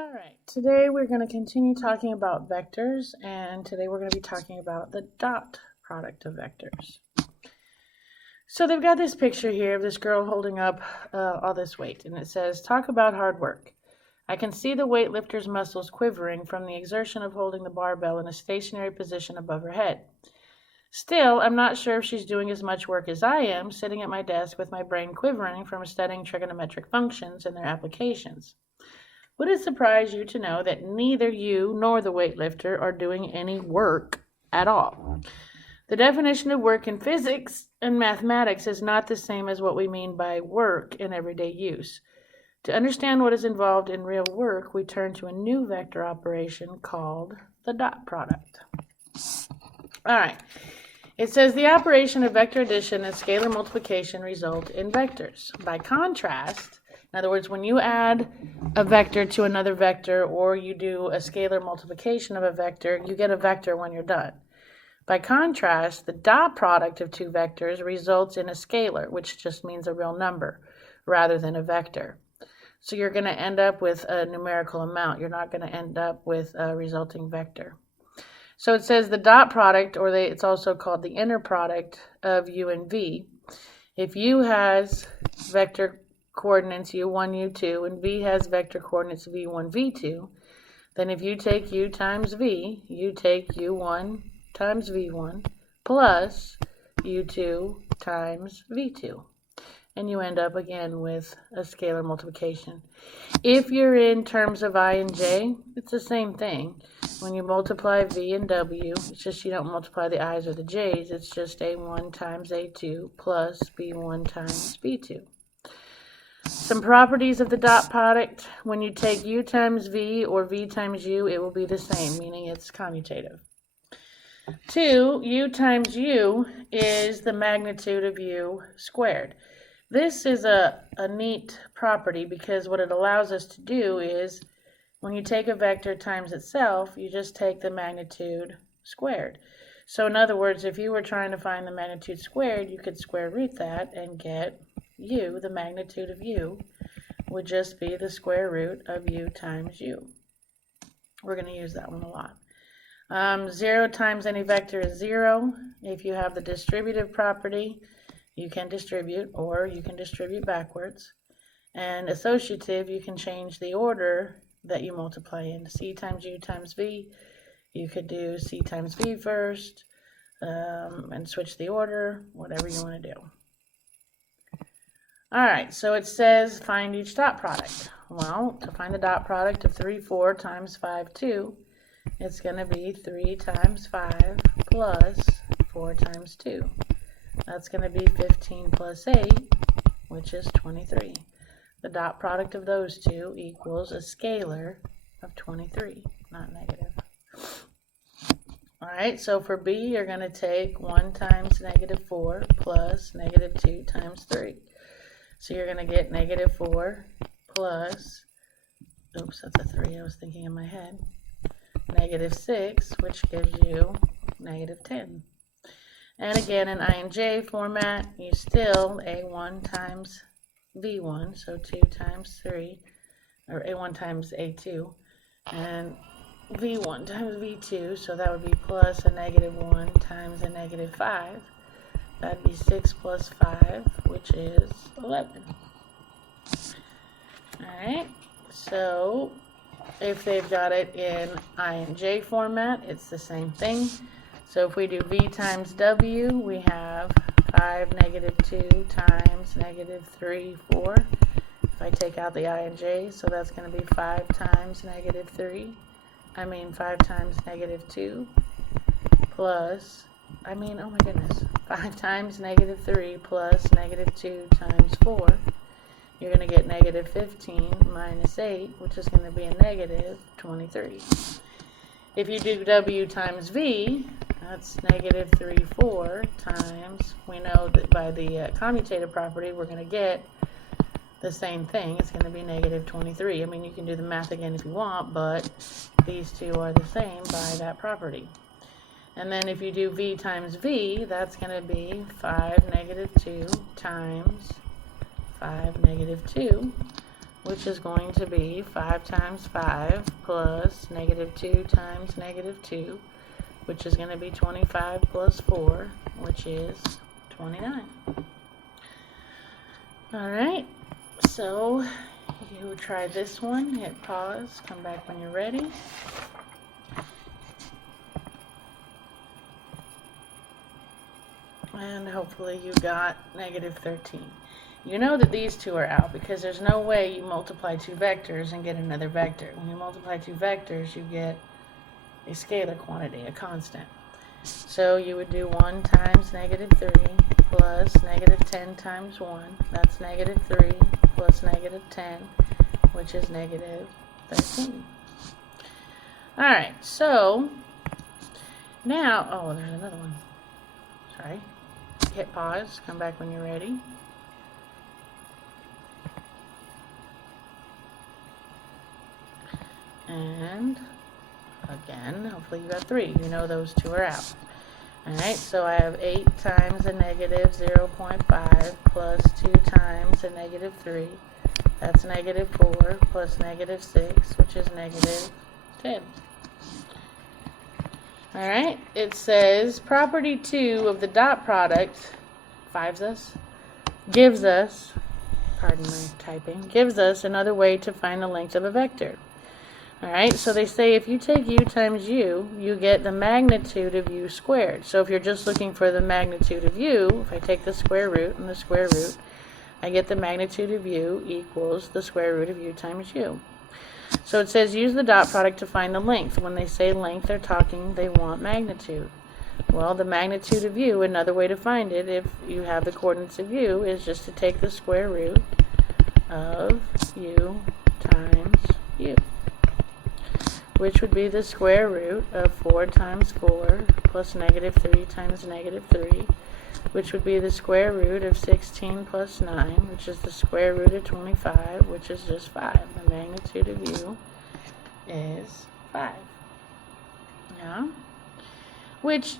All right, today we're going to continue talking about vectors, and today we're going to be talking about the dot product of vectors. So they've got this picture here of this girl holding up all this weight, and it says, talk about hard work. I can see the weightlifter's muscles quivering from the exertion of holding the barbell in a stationary position above her head. Still, I'm not sure if she's doing as much work as I am, sitting at my desk with my brain quivering from studying trigonometric functions and their applications. Would it surprise you to know that neither you nor the weightlifter are doing any work at all? The definition of work in physics and mathematics is not the same as what we mean by work in everyday use. To understand what is involved in real work, we turn to a new vector operation called the dot product. All right. It says the operation of vector addition and scalar multiplication result in vectors. By contrast, in other words, when you add a vector to another vector or you do a scalar multiplication of a vector, you get a vector when you're done. By contrast, the dot product of two vectors results in a scalar, which just means a real number rather than a vector. So you're going to end up with a numerical amount. You're not going to end up with a resulting vector. So it says the dot product, or it's also called the inner product of u and v. If u has vector coordinates u1, u2, and v has vector coordinates v1, v2, then if you take u times v, you take u1 times v1 plus u2 times v2. And you end up again with a scalar multiplication. If you're in terms of I and j, it's the same thing. When you multiply v and w, it's just you don't multiply the i's or the j's. It's just a1 times a2 plus b1 times b2. Some properties of the dot product: when you take u times v or v times u, it will be the same, meaning it's commutative. 2, u times u is the magnitude of u squared. This is a neat property because what it allows us to do is when you take a vector times itself, you just take the magnitude squared. So in other words, if you were trying to find the magnitude squared, you could square root that and get u, the magnitude of u, would just be the square root of u times u. We're going to use that one a lot. 0 times any vector is 0. If you have the distributive property, you can distribute, or you can distribute backwards. And associative, you can change the order that you multiply in. C times u times v, you could do c times v first, and switch the order, whatever you want to do. All right, so it says find each dot product. Well, to find the dot product of 3, 4 times 5, 2, it's going to be 3 times 5 plus 4 times 2. That's going to be 15 plus 8, which is 23. The dot product of those two equals a scalar of 23, not negative. All right, so for b, you're going to take 1 times negative 4 plus negative 2 times 3. So you're going to get negative 4 plus, oops, that's a 3, I was thinking in my head, negative 6, which gives you negative 10. And again, in I and j format, you still a1 times v1, so 2 times 3, or a1 times a2, and v1 times v2, so that would be plus a negative 1 times a negative 5. That'd be 6 plus 5, which is 11. Alright, so if they've got it in I and j format, it's the same thing. So if we do v times w, we have 5 negative 2 times negative 3, 4. If I take out the I and j, so that's going to be 5 times negative 5 times negative 2 plus, oh my goodness, 5 times negative 3 plus negative 2 times 4. You're going to get negative 15 minus 8, which is going to be a negative 23. If you do w times v, that's negative 3, 4 times, we know that by the commutative property, we're going to get the same thing. It's going to be negative 23. I mean, you can do the math again if you want, but these two are the same by that property. And then if you do v times v, that's going to be 5 negative 2 times 5 negative 2, which is going to be 5 times 5 plus -2 times -2, which is going to be 25 plus 4, which is 29. Alright, so you try this one, hit pause, come back when you're ready. And hopefully you got -13. You know that these two are out because there's no way you multiply two vectors and get another vector. When you multiply two vectors, you get a scalar quantity, a constant. So you would do 1 times -3 plus -10 times 1. That's -3 plus -10, which is -13. Alright, so now, oh, there's another one. Sorry. Hit pause, come back when you're ready. And again, hopefully you got 3. You know those two are out. Alright, so I have 8 times a -0.5 plus 2 times a -3. That's -4 plus -6, which is -10. Alright, it says property 2 of the dot product gives us, pardon my typing, gives us another way to find the length of a vector. Alright, so they say if you take u times u, you get the magnitude of u squared. So if you're just looking for the magnitude of u, if I take the square root and the square root, I get the magnitude of u equals the square root of u times u. So it says use the dot product to find the length. When they say length, they want magnitude. Well, the magnitude of u, another way to find it, if you have the coordinates of u, is just to take the square root of u times u, which would be the square root of 4 times 4 plus -3 times -3, which would be the square root of 16 plus 9, which is the square root of 25, which is just 5. The magnitude of u is 5. Yeah? Which,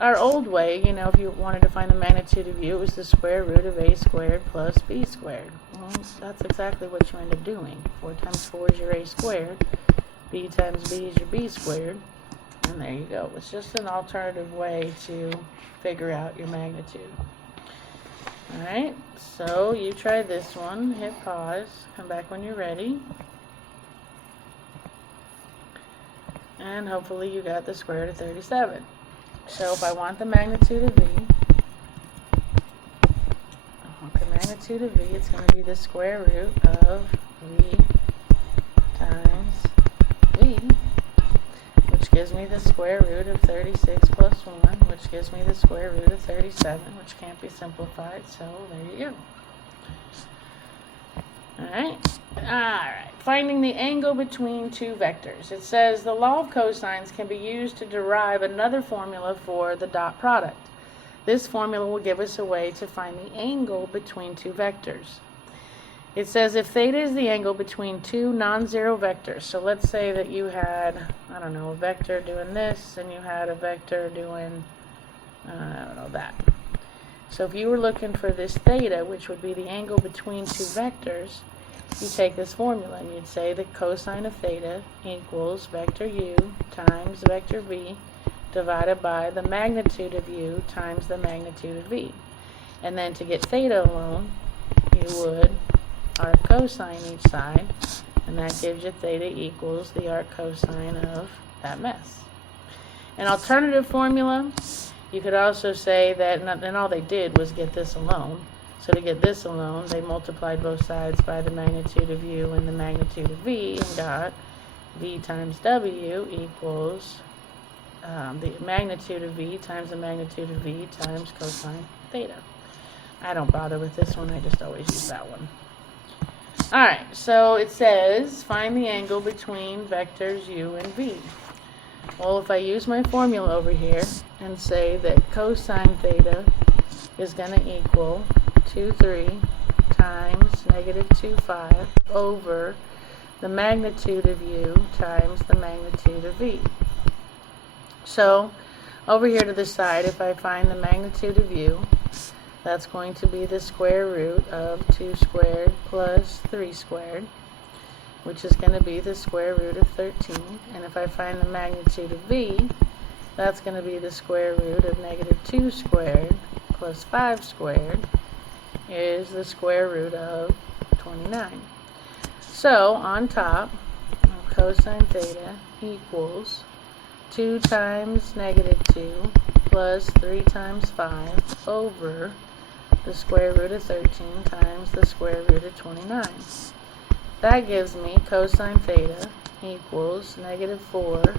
our old way, you know, if you wanted to find the magnitude of u, it was the square root of a squared plus b squared. Well, that's exactly what you end up doing. 4 times 4 is your a squared. B times b is your b squared. And there you go. It's just an alternative way to figure out your magnitude. Alright, so you try this one, hit pause, come back when you're ready. And hopefully you got the square root of 37. So if I want the magnitude of v, it's going to be the square root of v times v, which gives me the square root of 36 plus 1, which gives me the square root of 37, which can't be simplified, so there you go. Alright, finding the angle between two vectors. It says the law of cosines can be used to derive another formula for the dot product. This formula will give us a way to find the angle between two vectors. It says if theta is the angle between two non-zero vectors, so let's say that you had, I don't know, a vector doing this, and you had a vector doing, I don't know, that. So if you were looking for this theta, which would be the angle between two vectors, you take this formula and you'd say the cosine of theta equals vector u times vector v divided by the magnitude of u times the magnitude of v. And then to get theta alone, you would arc cosine each side, and that gives you theta equals the arc cosine of that mess. An alternative formula, you could also say that, and all they did was get this alone. So to get this alone, they multiplied both sides by the magnitude of u and the magnitude of v, and got v times w equals the magnitude of v times the magnitude of v times cosine theta. I don't bother with this one, I just always use that one. Alright, so it says find the angle between vectors u and v. Well, if I use my formula over here and say that cosine theta is going to equal 2,3 times -2,5 over the magnitude of u times the magnitude of v. So, over here to the side, if I find the magnitude of u, That's going to be the square root of 2 squared plus 3 squared, which is going to be the square root of 13. And if I find the magnitude of v, that's going to be the square root of negative 2 squared plus 5 squared is the square root of 29. So on top, cosine theta equals 2 times negative 2 plus 3 times 5 over the square root of 13 times the square root of 29. That gives me cosine theta equals negative 4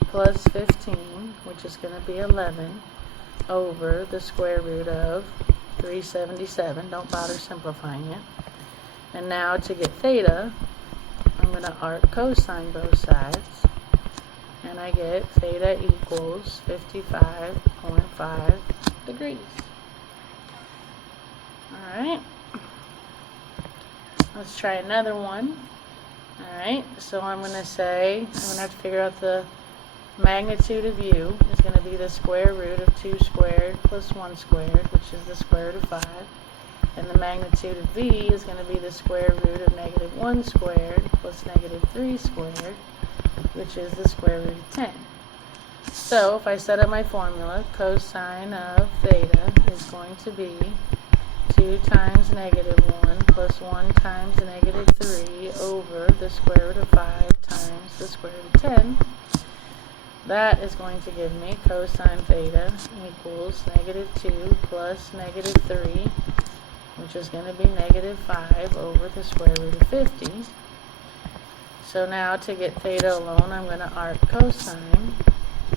plus 15, which is going to be 11, over the square root of 377. Don't bother simplifying it. And now to get theta, I'm going to arc cosine both sides, and I get theta equals 55.5 degrees. Alright, let's try another one. Alright, so I'm going to say, I'm going to have to figure out the magnitude of u is going to be the square root of 2 squared plus 1 squared, which is the square root of 5. And the magnitude of v is going to be the square root of negative 1 squared plus negative 3 squared, which is the square root of 10. So if I set up my formula, cosine of theta is going to be 2 times negative 1 plus 1 times negative 3 over the square root of 5 times the square root of 10. That is going to give me cosine theta equals negative 2 plus negative 3, which is going to be negative 5 over the square root of 50. So now to get theta alone, I'm going to arc cosine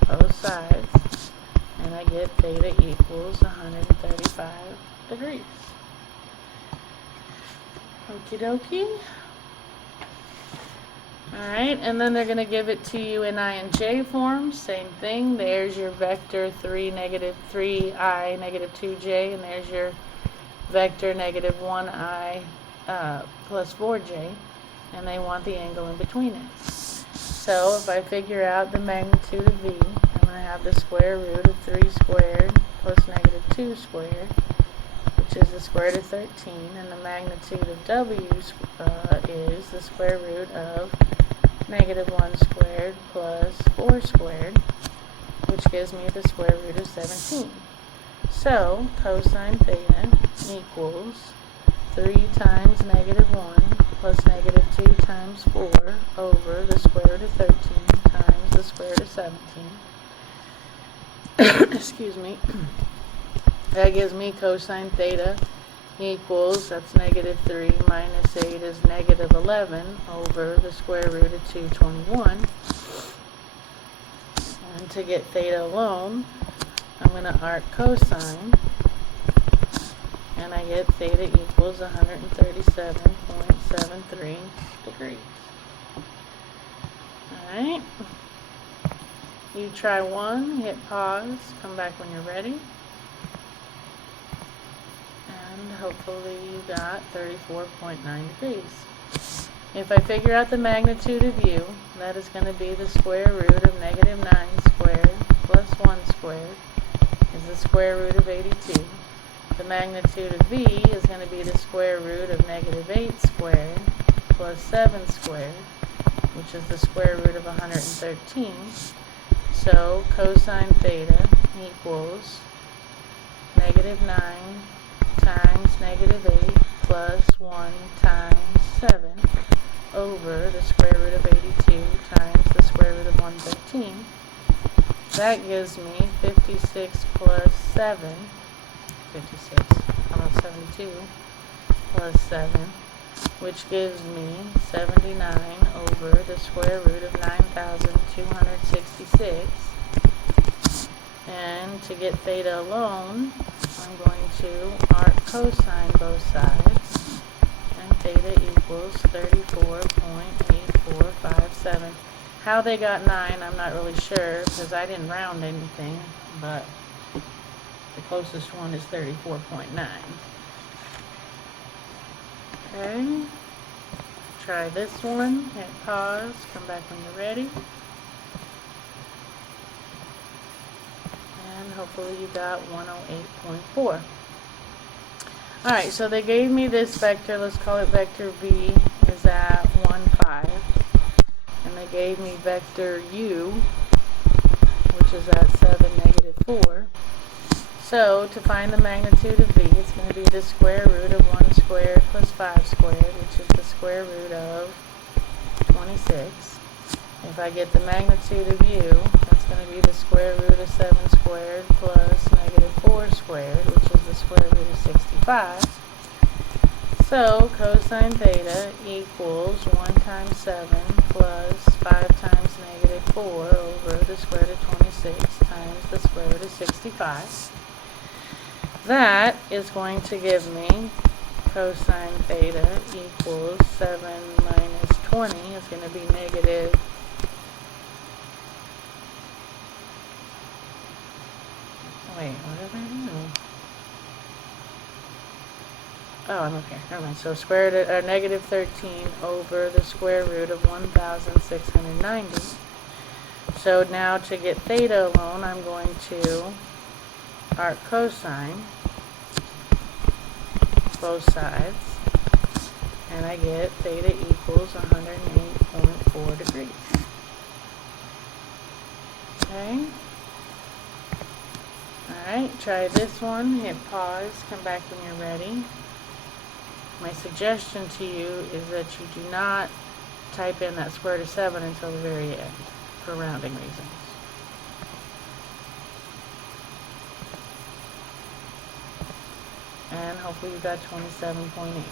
both sides, and I get theta equals 135 degrees. Okie dokie. Alright, and then they're going to give it to you in I and J form. Same thing. There's your vector 3, negative 3i, negative 2j, and there's your vector negative 1i plus 4j, and they want the angle in between it. So if I figure out the magnitude of v, I'm going to have the square root of 3 squared plus negative 2 squared, which is the square root of 13, and the magnitude of w is the square root of negative 1 squared plus 4 squared, which gives me the square root of 17. So cosine theta equals 3 times negative 1 plus negative 2 times 4 over the square root of 13 times the square root of 17. Excuse me. That gives me cosine theta equals, that's negative 3 minus 8 is negative 11 over the square root of 221. And to get theta alone, I'm going to arc cosine, and I get theta equals 137.73 degrees. Alright, you try one, hit pause, come back when you're ready. Hopefully you got 34.9 degrees. If I figure out the magnitude of u, that is going to be the square root of negative 9 squared plus 1 squared is the square root of 82. The magnitude of v is going to be the square root of negative 8 squared plus 7 squared, which is the square root of 113. So cosine theta equals negative 9 times negative 8 plus 1 times 7 over the square root of 82 times the square root of 113. That gives me 56 plus 7, 56, almost 72, plus 7, which gives me 79 over the square root of 9,266. And to get theta alone, I'm going to arc cosine both sides, and theta equals 34.8457. How they got 9, I'm not really sure, because I didn't round anything, but the closest one is 34.9. Okay, try this one, hit pause, come back when you're ready. And hopefully you got 108.4. Alright, so they gave me this vector, let's call it vector v, is at 1, 5. And they gave me vector u, which is at 7, negative 4. So, to find the magnitude of v, it's going to be the square root of 1 squared plus 5 squared, which is the square root of 26. If I get the magnitude of u, that's going to be the square root of 7 squared plus negative 4 squared, which is the square root of 65. So, cosine theta equals 1 times 7 plus 5 times negative 4 over the square root of 26 times the square root of 65. That is going to give me cosine theta equals 7 minus 20 is going to be negative. Wait, what did I do? Oh, I'm up here. Never mind. So square root of negative 13 over the square root of 1,690. So now to get theta alone, I'm going to arc cosine both sides, and I get theta equals 108.4 degrees. Okay. Alright, try this one, hit pause, come back when you're ready. My suggestion to you is that you do not type in that square root of 7 until the very end, for rounding reasons. And hopefully you got 27.8.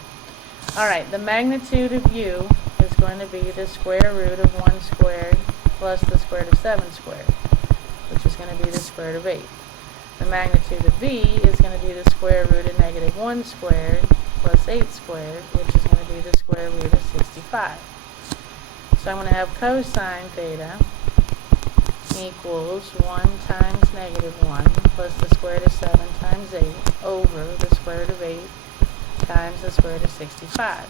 Alright, the magnitude of u is going to be the square root of 1 squared plus the square root of 7 squared, which is going to be the square root of 8. The magnitude of v is going to be the square root of negative 1 squared plus 8 squared, which is going to be the square root of 65. So I'm going to have cosine theta equals 1 times negative 1 plus the square root of 7 times 8 over the square root of 8 times the square root of 65.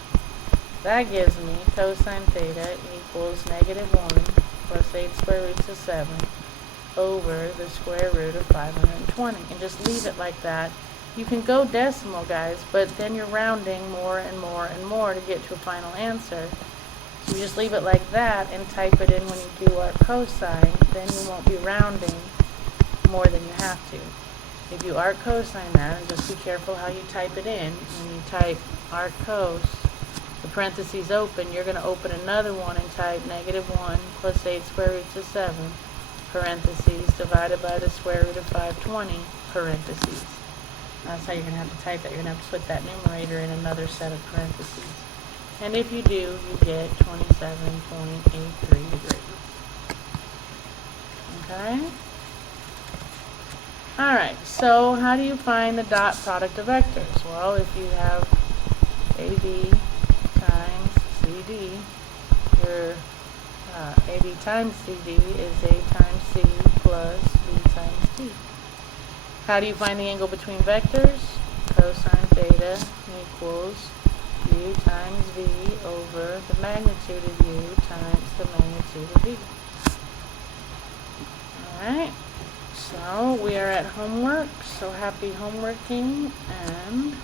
That gives me cosine theta equals negative 1 plus 8 square roots of 7 over the square root of 520. And just leave it like that. You can go decimal, guys, but then you're rounding more and more and more to get to a final answer. So you just leave it like that and type it in when you do arc cosine, then you won't be rounding more than you have to. If you arc cosine that, and just be careful how you type it in. When you type arc cos, the parentheses open, you're going to open another one and type negative 1 plus 8 square roots of 7, parentheses, divided by the square root of 520, parentheses. That's how you're going to have to type that. You're going to have to put that numerator in another set of parentheses. And if you do, you get 27.83 degrees. Okay? Alright, so how do you find the dot product of vectors? Well, if you have AB times CD, your AB times CD is A times C plus B times D. How do you find the angle between vectors? Cosine theta equals u times v over the magnitude of u times the magnitude of v. Alright, so we are at homework, so happy homeworking, and